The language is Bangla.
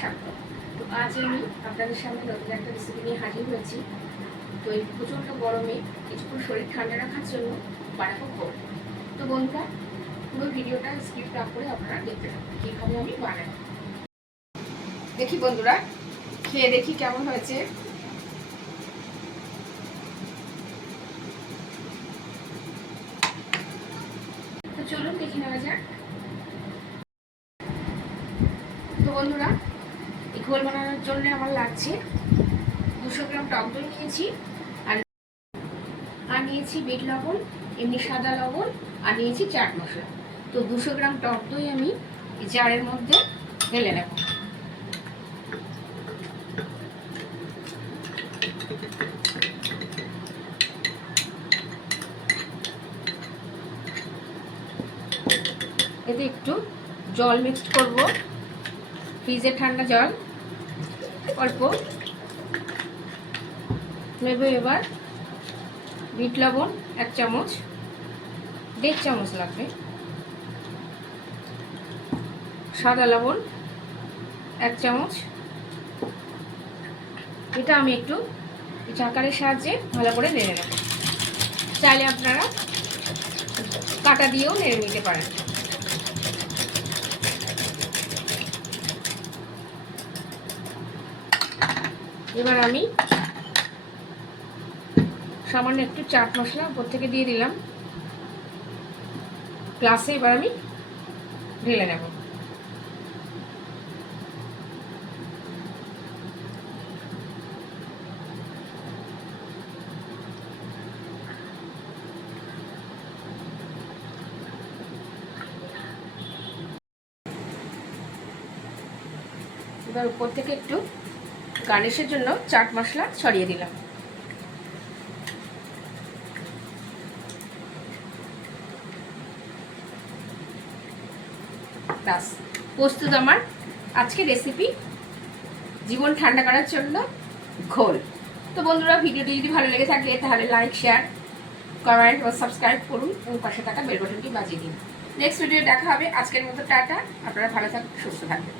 স্বাগত। তো আজ আমি আপনাদের সামনে নতুন একটা রেসিপি নিয়ে হাজির হয়েছি। তো এই প্রচণ্ড গরমে কিছুক্ষণ শরীর ঠান্ডা রাখার জন্য বানাবো তো বন্ধুরা, পুরো ভিডিওটা স্কিপ না করে আপনারা দেখতে থাকুন, কীভাবে আমি বানাবো দেখি বন্ধুরা, খেয়ে দেখি কেমন হয়েছে। তো চলুন দেখে নেওয়া যাক তো বন্ধুরা ঘোল বানানোর জন্য আমার লাগছে দুশো গ্রাম টক দই নিয়েছি, আর আর নিয়েছি বিট লবণ, এমনি সাদা লবণ, আর নিয়েছি চাট মশলা। তো দুশো গ্রাম টক দই আমি জারের মধ্যে ঢেলে নেব। এতে একটু জল মিক্সড করব। ফ্রিজের ঠান্ডা জল, অল্প। নেব এবার বিট লবণ, এক চামচ, দেড় চামচ লাগবে। সাদা লবণ, এক চামচ। এটা আমি একটু চাকারের সাহায্যে ভালো করে নেড়ে নেব। চাইলে আপনারা কাটা দিয়েও নেড়ে নিতে পারেন। এবার আমি সামান্য একটু চাট মশলা উপর থেকে দিয়ে দিলাম। গ্লাসে এবার আমি ঢেলে নেব। এবার উপর থেকে একটু গার্নিশের জন্য চাট মশলা ছড়িয়ে দিলাম। ব্যাস, প্রস্তুত আমার আজকে রেসিপি জীবন ঠান্ডা করার জন্য ঘোল। তো বন্ধুরা, ভিডিওটি যদি ভালো লেগে থাকে, তাহলে লাইক শেয়ার কমেন্ট ও সাবস্ক্রাইব করুন এবং পাশে থাকা বেল বাটনটি বাজিয়ে দিন। নেক্সট ভিডিও দেখা হবে। আজকের মতো টাটা। আপনারা ভালো থাকুন, সুস্থ থাকবেন